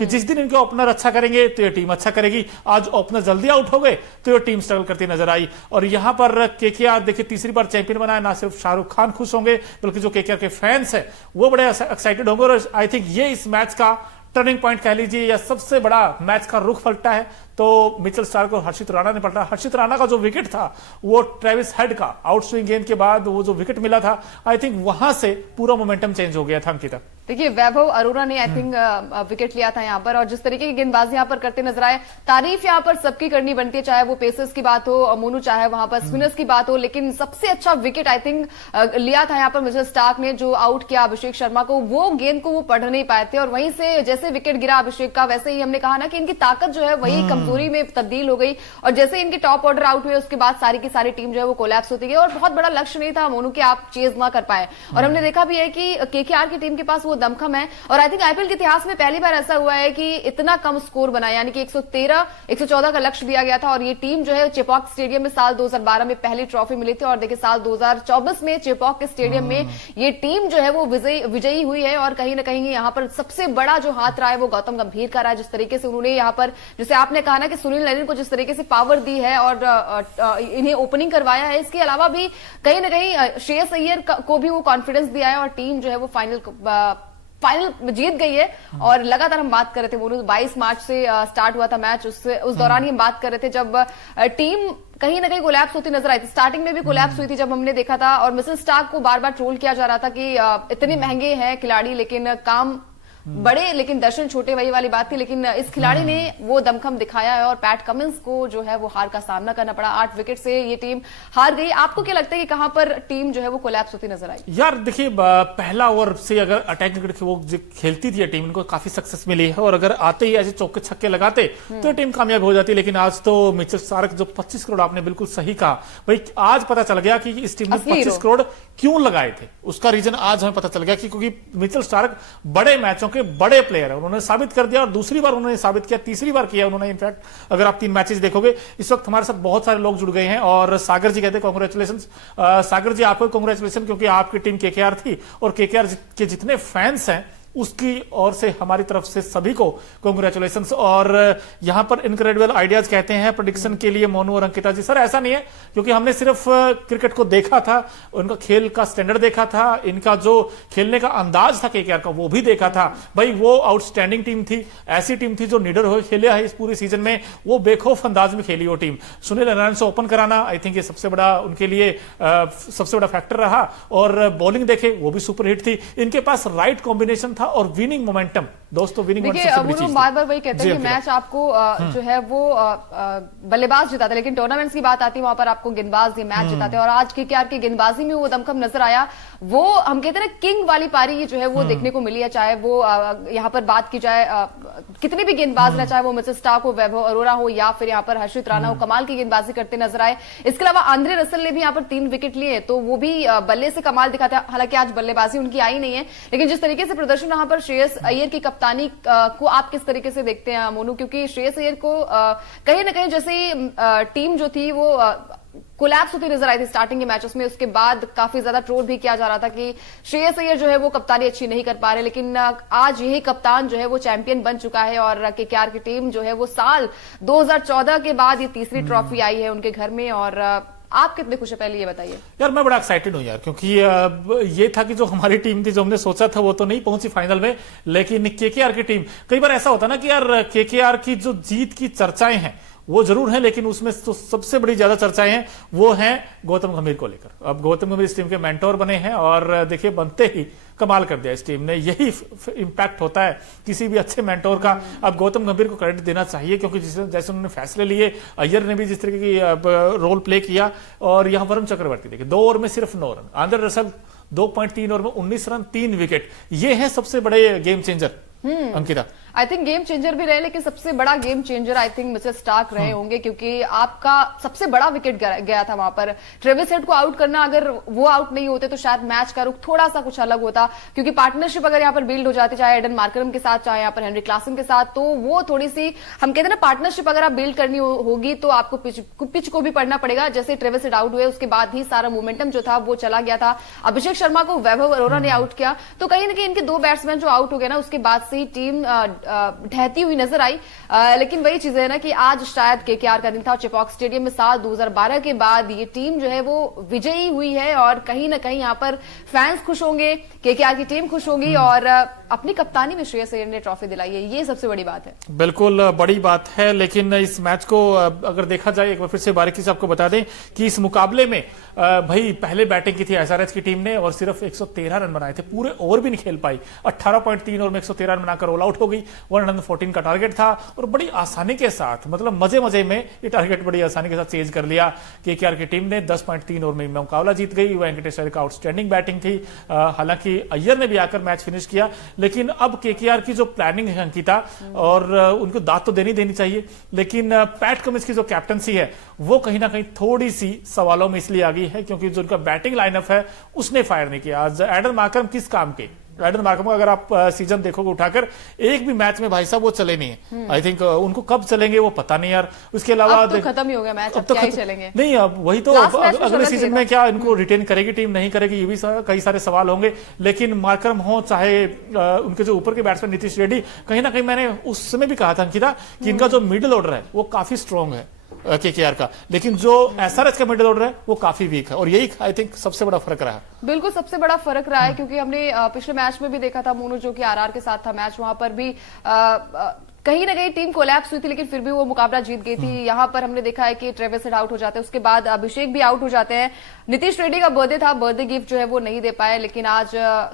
कि जिस दिन इनके ओपनर अच्छा करेंगे तो ये टीम अच्छा करेगी। आज ओपनर जल्दी आउट हो गए तो ये टीम स्ट्रगल करती नजर आई। और यहां पर केकेआर देखिए तीसरी बार चैंपियन बना है। ना सिर्फ शाहरुख खान खुश होंगे बल्कि जो केकेआर के फैंस हैं वो बड़े एक्साइटेड होंगे। और आई थिंक ये इस मैच का टर्निंग पॉइंट कह लीजिए या सबसे बड़ा मैच का रुख पलटा है। तो मिचेल स्टार्क और हर्षित राणा ने पलटा। हर्षित राणा का जो विकेट था वो ट्रेविस हेड का आउट स्विंग गेंद के बाद वो जो विकेट मिला था, आई थिंक वहां से पूरा मोमेंटम चेंज हो गया था। अंकिता देखिए वैभव अरोरा ने आई थिंक विकेट लिया था यहाँ पर, और जिस तरीके की गेंदबाजी यहाँ पर करते नजर आए, तारीफ यहाँ पर सबकी करनी बनती है, चाहे वो पेसर्स की बात हो, मोनू चाहे वहां पर स्पिनर्स की बात हो। लेकिन सबसे अच्छा विकेट आई थिंक लिया था यहाँ पर मिचेल स्टार्क ने, जो आउट किया अभिषेक शर्मा को। वो गेंद को वो पढ़ नहीं पाए थे, और वहीं से जैसे विकेट गिरा अभिषेक का, वैसे ही हमने कहा ना कि इनकी ताकत जो है वही कमजोरी में तब्दील हो गई। और जैसे इनके टॉप ऑर्डर आउट हुए उसके बाद सारी की सारी टीम जो है वो कोलैप्स होती गई। और बहुत बड़ा लक्ष्य नहीं था मोनू के आप चेज ना कर पाए। और हमने देखा भी है कि केकेआर की टीम के पास वो दमखम है। और आई थिंक आईपीएल के इतिहास में पहली बार ऐसा हुआ है कि इतना कम स्कोर बना, यानी कि 114 का लक्ष्य दिया गया था। और ये टीम जो है चेपॉक स्टेडियम में साल 2012 में पहली ट्रॉफी मिली थी, और देखिए साल 2024 में चेपॉक के स्टेडियम में ये टीम जो है वो विजयी हुई है। और कहीं ना कहीं यहाँ पर सबसे बड़ा जो हाथ रहा है वो गौतम गंभीर का रहा है। जिस तरीके से उन्होंने यहाँ पर, जैसे आपने कहा ना कि सुनील नरीन को जिस तरीके से पावर दी है और इन्हें ओपनिंग करवाया है, इसके अलावा भी कहीं ना कहीं श्रेयस अय्यर को भी वो कॉन्फिडेंस दिया है। और टीम जो है वो फाइनल जीत गई है। और लगातार हम बात कर रहे थे, वो 22 मार्च से स्टार्ट हुआ था मैच, उस दौरान ही हम बात कर रहे थे जब टीम कहीं ना कहीं कोलैप्स होती नजर आई थी। स्टार्टिंग में भी कोलैप्स हुई थी जब हमने देखा था, और मिचेल स्टार्क को बार बार ट्रोल किया जा रहा था कि इतने महंगे हैं खिलाड़ी लेकिन काम बड़े, लेकिन दर्शन छोटे, वही वाली बात थी। लेकिन इस खिलाड़ी ने वो दमखम दिखाया है, और पैट कमिंस को जो है वो हार का सामना करना पड़ा। 8 विकेट से ये टीम हार गई। आपको क्या लगता है कि कहां पर टीम जो है वो कोलैप्स होती नजर आई? यार देखिए, पहला ओवर से अगर अटैक क्रिकेट की वो खेलती थी टीम, इनको काफी सक्सेस मिली है। और अगर आते ही ऐसे चौके छक्के लगाते तो टीम कामयाब हो जाती। लेकिन आज तो मिचेल स्टार्क जो 25 करोड़, आपने बिल्कुल सही कहा भाई, आज पता चल गया कि इस टीम ने 25 करोड़ क्यों लगाए थे। उसका रीजन आज हमें पता चल गया कि क्योंकि मिचेल स्टार्क बड़े मैचों के बड़े प्लेयर है। उन्होंने साबित कर दिया, और दूसरी बार उन्होंने साबित किया, तीसरी बार किया उन्होंने। इनफैक्ट अगर आप 3 मैचेस देखोगे, इस वक्त हमारे साथ बहुत सारे लोग जुड़ गए हैं। और सागर जी कहते हैं कांग्रेचुलेशन। सागर जी आपको कांग्रेचुलेशन, क्योंकि आपकी टीम केकेआर थी, और केकेआर के जितने फैंस हैं उसकी ओर से हमारी तरफ से सभी को कांग्रेचुलेशन। और यहां पर इनक्रेडिबल आइडियाज कहते हैं प्रेडिक्शन के लिए मोनू और अंकिता जी। सर ऐसा नहीं है, क्योंकि हमने सिर्फ क्रिकेट को देखा था, उनका खेल का स्टैंडर्ड देखा था, इनका जो खेलने का अंदाज था केकेआर का वो भी देखा था। भाई वो आउटस्टैंडिंग टीम थी, ऐसी टीम थी जो निडर हो खेला है इस पूरी सीजन में। वो बेखौफ अंदाज में खेली वो टीम। सुनील नारायण से ओपन कराना आई थिंक ये सबसे बड़ा उनके लिए सबसे बड़ा फैक्टर रहा। और बॉलिंग देखे वो भी सुपरहिट थी। इनके पास राइट कॉम्बिनेशन और विनिंग मोमेंटम, दोस्तों विनिंग मोमेंटम बार बार वही कहते हैं कि मैच आपको जो है वो बल्लेबाज जिताते, लेकिन टूर्नामेंट्स की बात आती है वहां पर आपको गेंदबाज ये मैच जिताते हैं। और आज केकेआर की गेंदबाजी में वो दमखम नजर आया। वो हम कहते हैं ना किंग वाली पारी जो है वो देखने को मिली है। चाहे वो यहाँ पर बात की जाए कितने भी गेंदबाज रहे, चाहे वो मिचेल स्टार्क हो, वैभव अरोरा हो, या फिर यहाँ पर हर्षित राणा हो, कमाल की गेंदबाजी करते नजर आए। इसके अलावा आंद्रे रसल ने भी यहाँ पर 3 विकेट लिए, तो वो भी बल्ले से कमाल दिखाते हैं। हालांकि आज बल्लेबाजी उनकी आई नहीं है, लेकिन जिस तरीके से प्रदर्शन यहाँ पर श्रेयस अय्यर की कप्तानी को आप किस तरीके से देखते हैं मोनू? क्योंकि श्रेयस अय्यर को कहीं ना कहीं जैसे टीम जो थी वो कोलैप्स होती नजर आई थी स्टार्टिंग के मैचेस में, उसके बाद काफी ज्यादा ट्रोल भी किया जा रहा था कि श्रेयस अय्यर जो है वो कप्तानी अच्छी नहीं कर पा रहे। लेकिन आज यही कप्तान जो है वो चैंपियन बन चुका है, और केकेआर की टीम जो है वो साल 2014 के बाद ये तीसरी ट्रॉफी आई है उनके घर में। और आप कितने खुश है, पहले ये बताइए। यार मैं बड़ा एक्साइटेड हूं यार, क्योंकि ये था कि जो हमारी टीम थी, जो हमने सोचा था वो तो नहीं पहुंची फाइनल में, लेकिन केकेआर की टीम, कई बार ऐसा होता ना कि यार केकेआर की जो जीत की चर्चाएं हैं वो जरूर है, लेकिन उसमें तो सबसे बड़ी ज्यादा चर्चाएं हैं वो हैं गौतम गंभीर को लेकर। अब गौतम गंभीर इस टीम के मेंटोर बने हैं, और देखिए बनते ही कमाल कर दिया इस टीम ने। यही इंपैक्ट होता है किसी भी अच्छे मेंटोर का। अब गौतम गंभीर को क्रेडिट देना चाहिए, क्योंकि जैसे उन्होंने फैसले लिए, अय्यर ने भी जिस तरीके की रोल प्ले किया। और यहां वरुण चक्रवर्ती देखिए 2 ओवर में सिर्फ 9 रन, आंद्रे रसल 2.3 ओवर में 19 रन 3 विकेट। ये है सबसे बड़े game changer Ankita. I think game changer भी रहे, लेकिन सबसे बड़ा game changer I think Mitchell Starc रहे होंगे, क्योंकि आपका सबसे बड़ा विकेट गया था वहां पर। ट्रेविस हेड को आउट करना, अगर वो आउट नहीं होते तो शायद मैच का रुख थोड़ा सा कुछ अलग होता, क्योंकि पार्टनरशिप अगर यहाँ पर बिल्ड हो जाती, चाहे एडन मार्करम के साथ, चाहे यहाँ पर हेनरी क्लासन के साथ, तो वो थोड़ी सी हम कहते हैं ना पार्टनरशिप अगर आप बिल्ड करनी होगी तो आपको पिच को भी पढ़ना पड़ेगा। जैसे ट्रेविस हेड आउट हुए उसके बाद ही सारा मोमेंटम जो था वो चला गया था। अभिषेक शर्मा को वैभव अरोरा ने आउट किया, तो कहीं ना कहीं इनके 2 बैट्समैन जो आउट हो गए ना, उसके बाद से ही टीम ढहती हुई नजर आई। लेकिन वही चीज है ना कि आज शायद केकेआर का दिन था। चेपॉक स्टेडियम में साल 2012 के बाद ये टीम जो है वो विजयी हुई है और कहीं ना कहीं यहाँ पर फैंस खुश होंगे, केकेआर की टीम खुश होगी और अपनी कप्तानी में श्रेयस अय्यर ने ट्रॉफी दिलाई है, ये सबसे बड़ी बात है। बिल्कुल बड़ी बात है। लेकिन इस मैच को अगर देखा जाए, एक बार फिर से बारीकी से आपको बता दें कि इस मुकाबले में भाई पहले बैटिंग की थी एसआरएच की टीम ने और सिर्फ 113 रन बनाए थे, पूरे ओवर भी नहीं खेल पाई। 18.3 ओवर में 113 रन बनाकर ऑल आउट हो गई। 114 का टारगेट था और बड़ी आसानी के साथ, मतलब मजे मजे में ये टारगेट बड़ी आसानी के साथ चेज कर लिया केकेआर की टीम ने। 10.3 ओवर में मुकाबला जीत गई। वेंकटेश अय्यर का आउटस्टैंडिंग बैटिंग थी। हालांकि अय्यर ने भी आकर मैच फिनिश किया, लेकिन अब केकेआर की जो प्लानिंग है अंकिता, और उनको दाद तो देनी चाहिए, लेकिन पैट कमिंस की जो कैप्टनसी है वो कहीं ना कहीं थोड़ी सी सवालों में इसलिए आ गई है क्योंकि जो उनका बैटिंग लाइनअप है उसने फायर नहीं किया। आज एडन मार्करम किस काम के? एडन मार्करम को अगर आप सीजन देखोगे उठाकर, एक भी मैच में भाई साहब वो चले नहीं है। आई थिंक उनको कब चलेंगे वो पता नहीं यार। उसके अलावा अब तो खत्म ही हो गया मैच, अब क्या ही चलेंगे? नहीं, अब वही तो अगले सीजन में क्या इनको रिटेन करेगी टीम, नहीं करेगी, ये भी कई सारे सवाल होंगे। लेकिन मार्करम हो चाहे उनके जो ऊपर के बैट्समैन नीतीश रेड्डी, कहीं ना कहीं मैंने उस समय भी कहा था अंकिता कि इनका जो मिडिल ऑर्डर है वो काफी स्ट्रांग है केकेआर का, लेकिन जो एसआरएच का मिडिल ऑर्डर है वो काफी वीक है और यही आई थिंक सबसे बड़ा फर्क रहा है। बिल्कुल सबसे बड़ा फर्क रहा है क्योंकि हमने पिछले मैच में भी देखा था मोनू, जो कि आरआर के साथ था मैच, वहां पर भी कहीं ना कहीं टीम कोलैप्स हुई थी लेकिन फिर भी वो मुकाबला जीत गई थी। यहाँ पर हमने देखा है कि ट्रेविस हेड आउट हो जाते हैं, उसके बाद अभिषेक भी आउट हो जाते हैं। नीतीश रेड्डी का बर्थडे था, बर्थडे गिफ्ट जो है वो नहीं दे पाए, लेकिन आज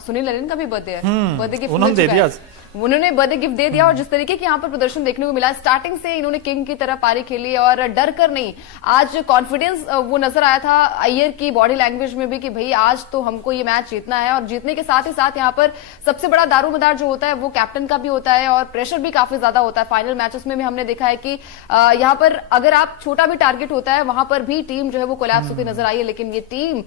सुनील नरेन का भी बर्थडे है, बर्थडे गिफ्ट उन्होंने बर्थडे गिफ्ट दे दिया। और जिस तरीके की यहाँ पर प्रदर्शन देखने को मिला, स्टार्टिंग से इन्होंने किंग की तरह पारी खेली और डर कर नहीं, आज कॉन्फिडेंस वो नजर आया था अय्यर की बॉडी लैंग्वेज में भी कि भाई आज तो हमको ये मैच जीतना है। और जीतने के साथ ही साथ यहाँ पर सबसे बड़ा दारोमदार जो होता है वो कैप्टन का भी होता है और प्रेशर भी काफी ज्यादा होता है। फाइनल मैचेस में भी हमने देखा है कि यहाँ पर अगर आप छोटा भी टारगेट होता है वहां पर भी टीम जो है वो कोलैप्स होती नजर आई है, लेकिन ये टीम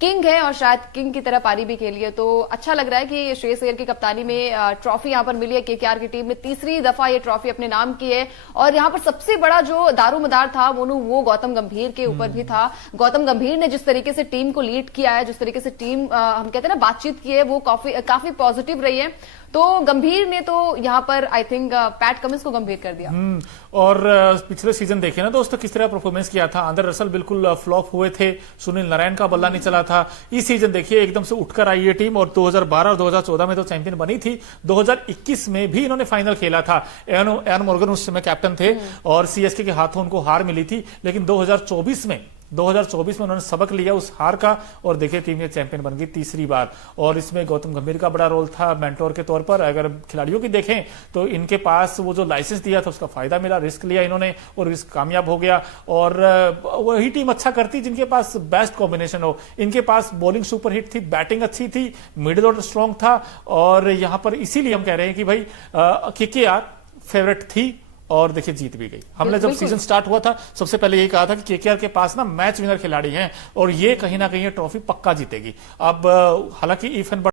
किंग है और शायद किंग की तरह पारी भी खेली है। तो अच्छा लग रहा है कि श्रेयस अय्यर की कप्तानी में ट्रॉफी यहां पर मिली है। केकेआर की टीम ने तीसरी दफा ये ट्रॉफी अपने नाम की है और यहां पर सबसे बड़ा जो दारोमदार था वो गौतम गंभीर के ऊपर भी था। गौतम गंभीर ने जिस तरीके से टीम को लीड किया है, जिस तरीके से टीम हम कहते हैं ना बातचीत की है, वो काफी पॉजिटिव रही है। तो गंभीर ने तो यहाँ पर आई थिंक पैट कमिंस को गंभीर कर दिया। और पिछले सीजन देखे ना दोस्तों किस तरह परफॉर्मेंस किया था। आंद्रे रसल बिल्कुल फ्लॉप हुए थे, सुनील नारायण का बल्ला नहीं चला था। इस सीजन देखिए एकदम से उठकर आई ये टीम और 2012 और 2014 में तो चैंपियन बनी थी। 2021 में भी इन्होंने फाइनल खेला था। एन मॉर्गन उस समय कैप्टन थे और सीएसके के हाथों उनको हार मिली थी, लेकिन 2024 में उन्होंने सबक लिया उस हार का और देखिए टीम ये चैंपियन बन गई तीसरी बार। और इसमें गौतम गंभीर का बड़ा रोल था मेंटोर के तौर पर। अगर खिलाड़ियों की देखें तो इनके पास वो जो लाइसेंस दिया था उसका फायदा मिला, रिस्क लिया इन्होंने और रिस्क कामयाब हो गया। और वही टीम अच्छा करती जिनके पास बेस्ट कॉम्बिनेशन हो। इनके पास बॉलिंग सुपर हिट थी, बैटिंग अच्छी थी, मिडिल ऑर्डर स्ट्रांग था और यहां पर इसीलिए हम कह रहे हैं कि भाई केकेआर फेवरेट थी और देखिए जीत भी गई। हमने जब सीजन स्टार्ट हुआ था सबसे पहले यही कहा था कि केकेआर के पास ना मैच विनर खिलाड़ी हैं और ये कहीं ना कहीं ये ट्रॉफी पक्का जीतेगी। अब हालांकि इफ एंड